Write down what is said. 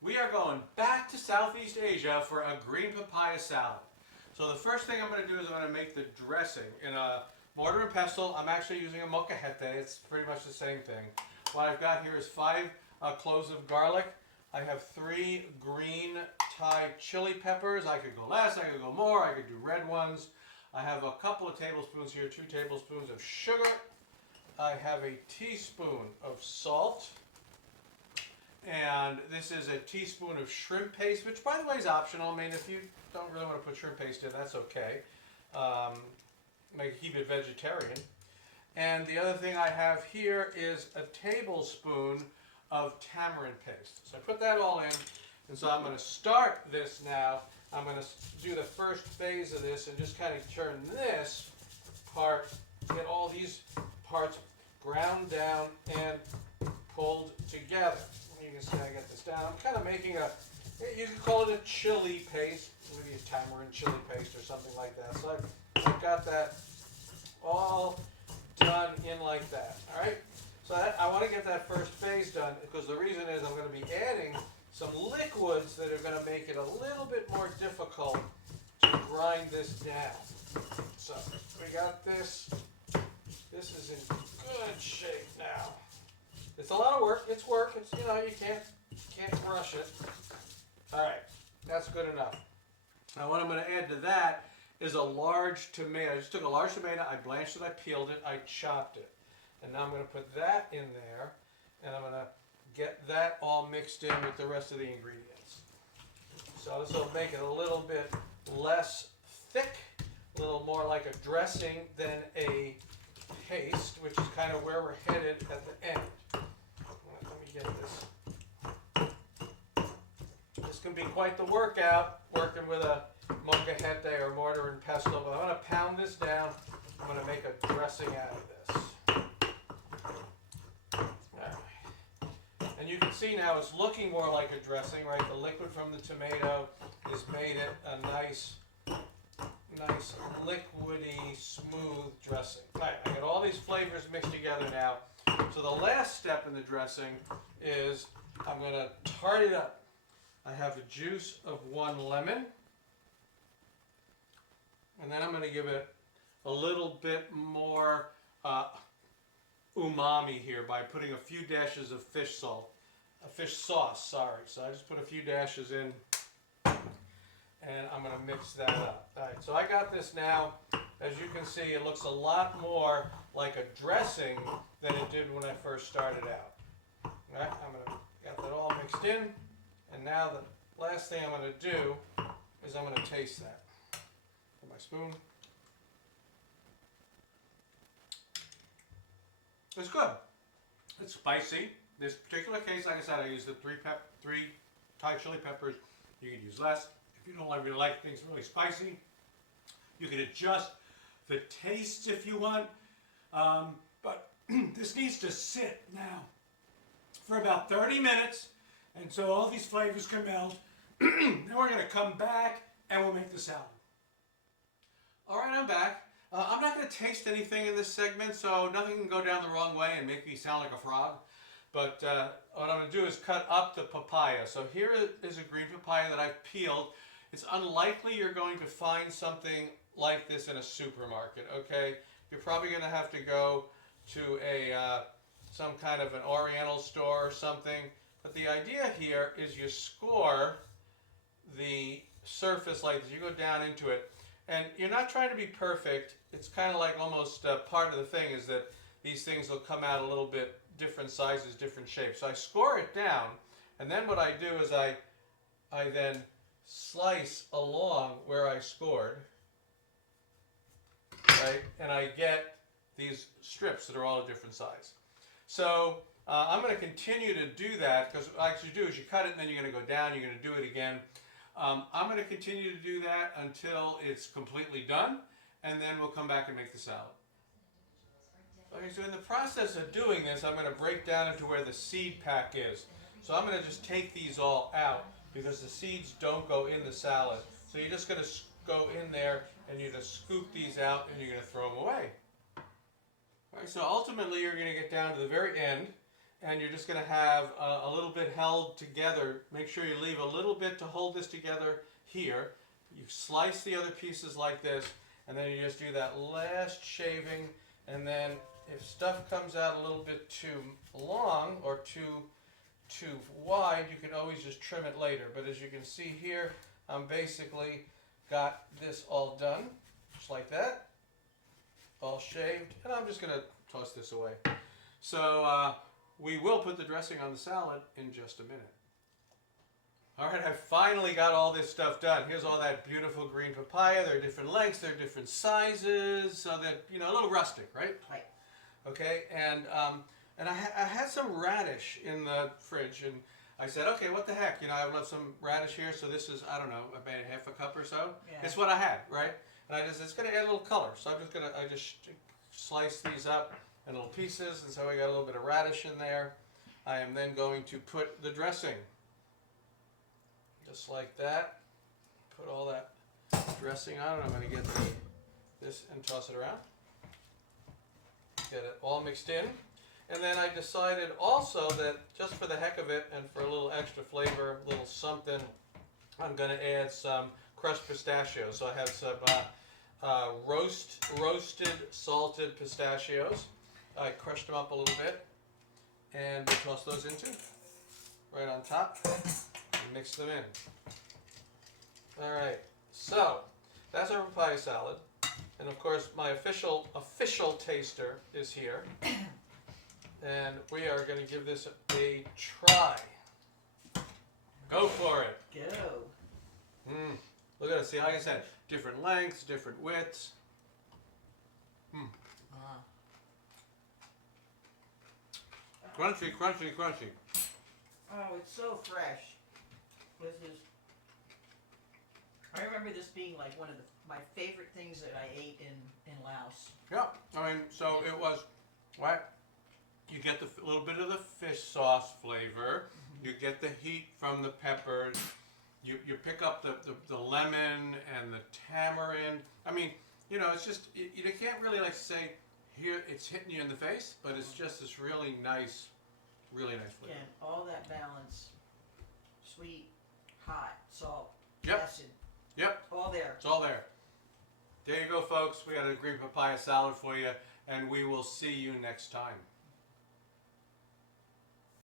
We are going back to Southeast Asia for a green papaya salad. So the first thing I'm going to do is I'm going to make the dressing in a mortar and pestle. I'm actually using a molcajete. It's pretty much the same thing. What I've got here is 5 cloves of garlic. I have 3 green Thai chili peppers. I could go less, I could go more, I could do red ones. I have a couple of tablespoons here, 2 tablespoons of sugar. I have a teaspoon of salt. And this is a teaspoon of shrimp paste, which by the way is optional. I mean, if you don't really want to put shrimp paste in, that's okay. Keep it vegetarian. And the other thing I have here is a tablespoon of tamarind paste. So I put that all in, and so I'm going to start this now. I'm going to do the first phase of this and just kind of turn this part, get all these parts ground down and pulled together. You can see I get this down. I'm kind of making a, you could call it a chili paste, maybe a tamarind chili paste or something like that. So I've got that all done in like that. All right. So I want to get that first phase done because the reason is I'm going to be adding some liquids that are going to make it a little bit more difficult to grind this down. So we got this. This is in good shape now. It's a lot of work. It's work. It's, you know, you can't rush it. All right, that's good enough. Now what I'm going to add to that is a large tomato. I just took a large tomato, I blanched it, I peeled it, I chopped it. And now I'm going to put that in there, and I'm going to get that all mixed in with the rest of the ingredients. So this will make it a little bit less thick, a little more like a dressing than a paste, which is kind of where we're headed at the end. Let me get this. This can be quite the workout, working with a molcajete or mortar and pestle, but I'm going to pound this down. I'm going to make a dressing out of this. And you can see now it's looking more like a dressing, right? The liquid from the tomato has made it a nice liquidy, smooth dressing. All right, I got all these flavors mixed together now. So the last step in the dressing is I'm going to tart it up. I have the juice of 1 lemon. And then I'm going to give it a little bit more umami here by putting a few dashes of fish sauce, sorry. So I just put a few dashes in, and I'm going to mix that up. All right, so I got this now. As you can see, it looks a lot more like a dressing than it did when I first started out. All right, I'm going to get that all mixed in, and now the last thing I'm going to do is I'm going to taste that. With my spoon. It's good. It's spicy. This particular case, like I said, I used the 3 Thai chili peppers. You could use less. If you don't really like things really spicy, you can adjust the taste if you want. But this needs to sit now for about 30 minutes, and so all these flavors can melt. Then we're going to come back and we'll make the salad. All right, I'm back. I'm not going to taste anything in this segment, so nothing can go down the wrong way and make me sound like a frog. But what I'm going to do is cut up the papaya. So here is a green papaya that I've peeled. It's unlikely you're going to find something like this in a supermarket, okay? You're probably going to have to go to some kind of an oriental store or something. But the idea here is you score the surface like this. You go down into it. And you're not trying to be perfect. It's kind of like almost part of the thing is that these things will come out a little bit different sizes, different shapes. So I score it down, and then what I do is I then slice along where I scored, right? And I get these strips that are all a different size. So I'm going to continue to do that because what you do is you cut it and then you're going to go down, you're going to do it again. I'm going to continue to do that until it's completely done, and then we'll come back and make the salad. Okay, so in the process of doing this, I'm going to break down into where the seed pack is. So I'm going to just take these all out because the seeds don't go in the salad. So you're just going to go in there and you're going to scoop these out and you're going to throw them away. All right, so ultimately you're going to get down to the very end and you're just going to have a little bit held together. Make sure you leave a little bit to hold this together here. You slice the other pieces like this, and then you just do that last shaving, and then if stuff comes out a little bit too long or too wide, you can always just trim it later. But as you can see here, I'm basically got this all done, just like that, all shaved, and I'm just going to toss this away. So we will put the dressing on the salad in just a minute. All right, I finally got all this stuff done. Here's all that beautiful green papaya. They're different lengths, they're different sizes, so that, you know, a little rustic, right? Right. Okay, and I had some radish in the fridge, and I said, okay, what the heck? You know, I left some radish here, so this is, I don't know, about half a cup or so. Yeah. It's what I had, right? And it's going to add a little color, so I just slice these up in little pieces, and so I got a little bit of radish in there. I am then going to put the dressing, just like that. Put all that dressing on, and I'm going to get this and toss it around. Get it all mixed in. And then I decided also that just for the heck of it and for a little extra flavor, a little something, I'm going to add some crushed pistachios. So I have some roasted salted pistachios. I crushed them up a little bit, and we toss those in too, right on top, and mix them in. All right, so that's our papaya salad. And of course, my official taster is here. And we are going to give this a try. Go for it. Go. Look at it. See, like I said, different lengths, different widths. Crunchy, crunchy, crunchy. Oh, it's so fresh. This is. I remember this being like one of my favorite things that I ate in Laos. Yeah, I mean, so it was, what? You get a little bit of the fish sauce flavor. You get the heat from the peppers. You pick up the lemon and the tamarind. I mean, you know, it's just, you can't really like say, here it's hitting you in the face, but it's just this really nice flavor. Again, all that balance. Sweet, hot, salt, Yep. acid. Yep. All there. It's all there. There you go, folks. We got a green papaya salad for you, and we will see you next time.